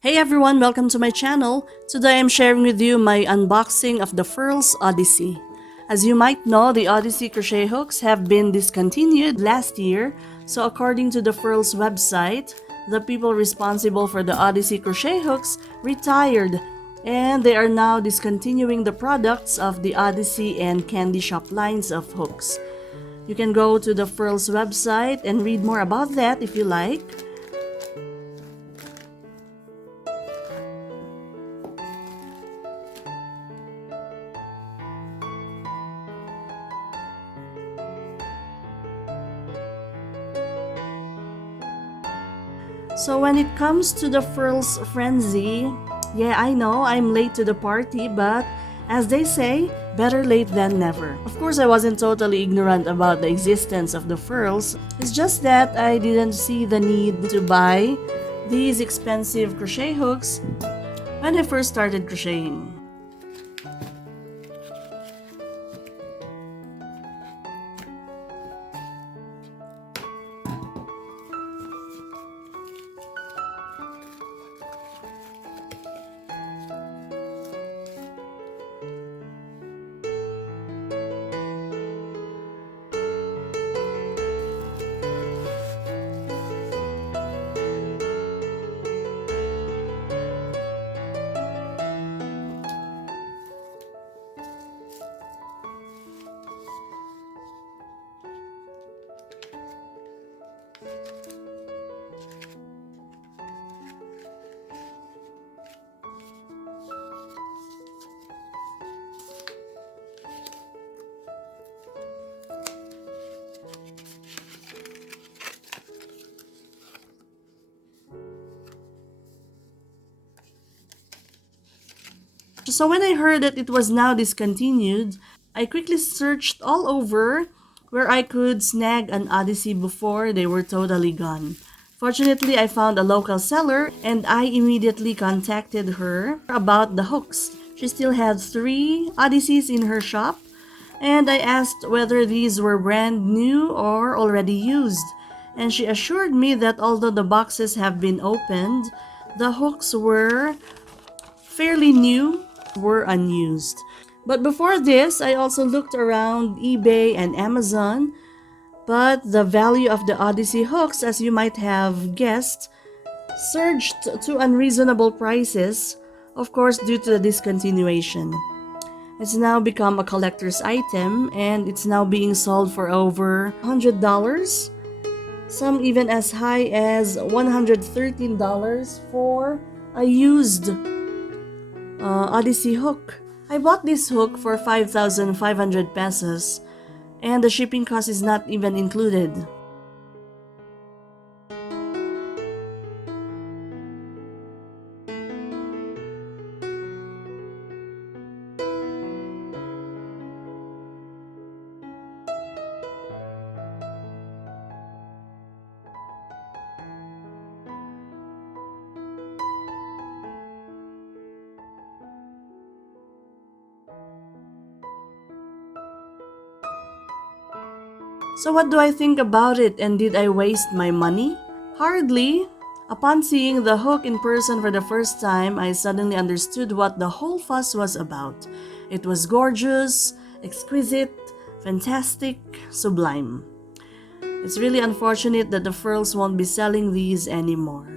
Hey everyone, welcome to my channel. Today I'm sharing with you my unboxing of the Furls Odyssey. As you might know, the Odyssey crochet hooks have been discontinued last year, so according to the Furls website, the people responsible for the Odyssey crochet hooks retired and they are now discontinuing the products of the Odyssey and Candy Shop lines of hooks. You can go to the Furls website and read more about that if you like. So when it comes to the Furls Frenzy, yeah, I know I'm late to the party, but as they say, better late than never. Of course, I wasn't totally ignorant about the existence of the Furls. It's just that I didn't see the need to buy these expensive crochet hooks when I first started crocheting. So when I heard that it was now discontinued, I quickly searched all over where I could snag an Odyssey before they were totally gone. Fortunately, I found a local seller and I immediately contacted her about the hooks. She still had 3 Odysseys in her shop and I asked whether these were brand new or already used. And she assured me that although the boxes have been opened, the hooks were fairly new, were unused. But before this, I also looked around eBay and Amazon, but the value of the Odyssey hooks, as you might have guessed, surged to unreasonable prices, of course due to the discontinuation. It's now become a collector's item and it's now being sold for over $100, some even as high as $113 for a used Odyssey hook. I bought this hook for 5,500 pesos and the shipping cost is not even included. So what do I think about it and did I waste my money? Hardly. Upon seeing the hook in person for the first time, I suddenly understood what the whole fuss was about. It was gorgeous, exquisite, fantastic, sublime. It's really unfortunate that the Furls won't be selling these anymore.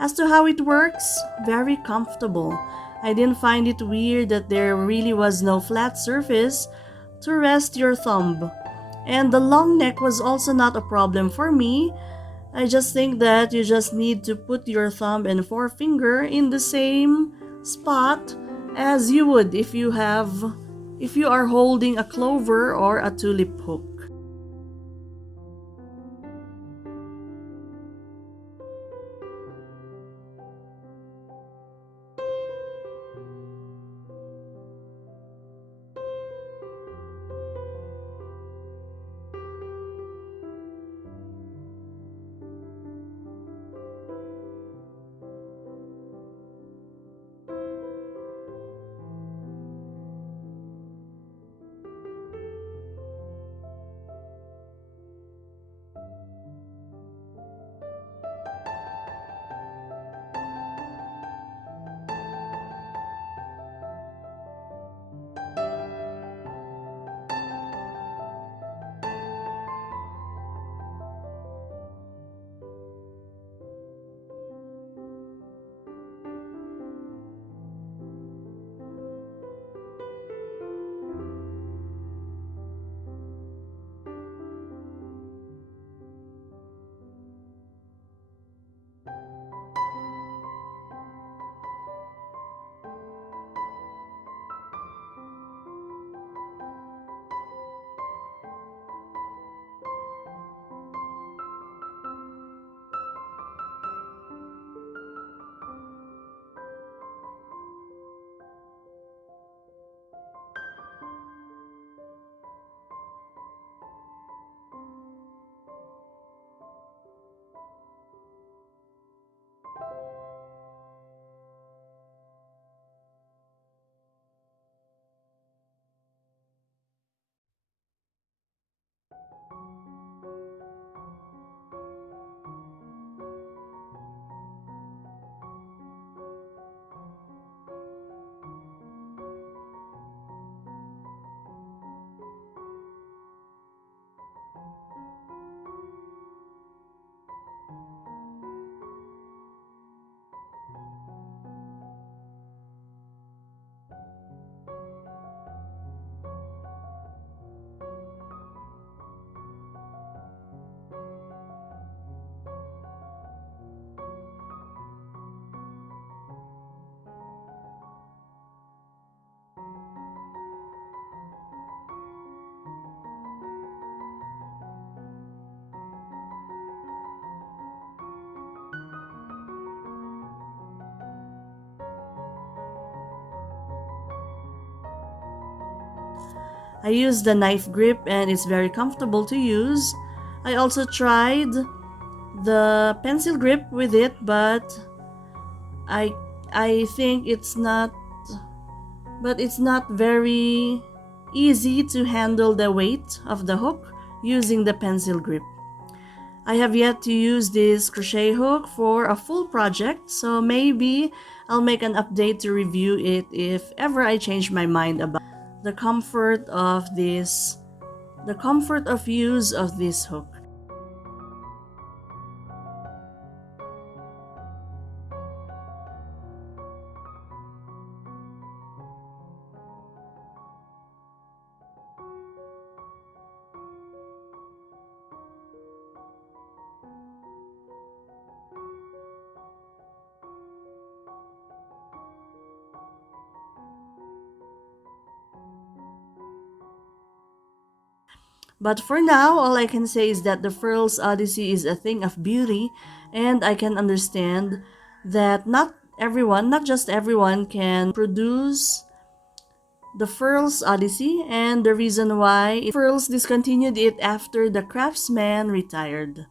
As to how it works, very comfortable. I didn't find it weird that there really was no flat surface to rest your thumb. And the long neck was also not a problem for me. I just think that you just need to put your thumb and forefinger in the same spot as you would if you are holding a clover or a tulip hook. I use the knife grip and it's very comfortable to use. I also tried the pencil grip with it, but I I think it's not very easy to handle the weight of the hook using the pencil grip. I have yet to use this crochet hook for a full project, so maybe I'll make an update to review it if ever I change my mind about the comfort of use of this hook. But for now, all I can say is that the Furls Odyssey is a thing of beauty, and I can understand that not just everyone, can produce the Furls Odyssey, and the reason why Furls discontinued it after the craftsman retired.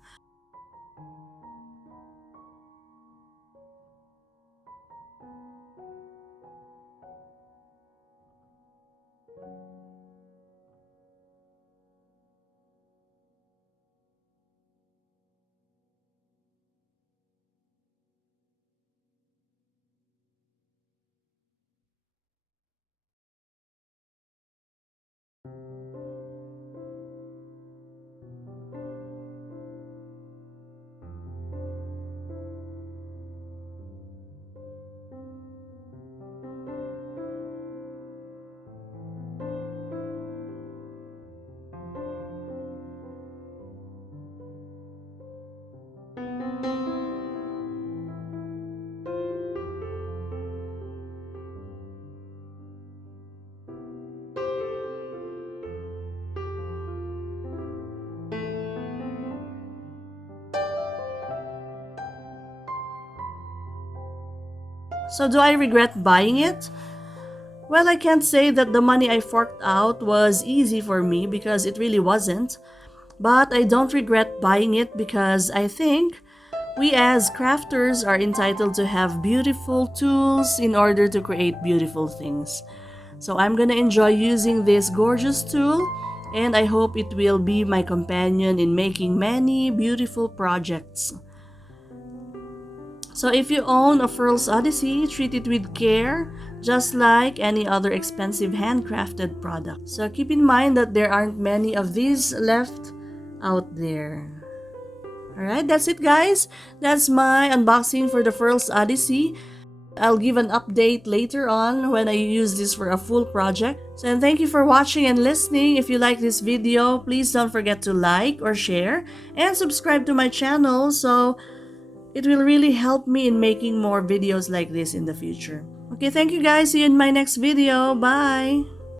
So do I regret buying it? Well, I can't say that the money I forked out was easy for me because it really wasn't. But I don't regret buying it because I think we as crafters are entitled to have beautiful tools in order to create beautiful things. So I'm gonna enjoy using this gorgeous tool, and I hope it will be my companion in making many beautiful projects. So if you own a Furls Odyssey, treat it with care, just like any other expensive handcrafted product. So keep in mind that there aren't many of these left out there. Alright, that's it guys. That's my unboxing for the Furls Odyssey. I'll give an update later on when I use this for a full project. So thank you for watching and listening. If you like this video, please don't forget to like or share and subscribe to my channel so it will really help me in making more videos like this in the future. Okay, thank you guys. See you in my next video. Bye!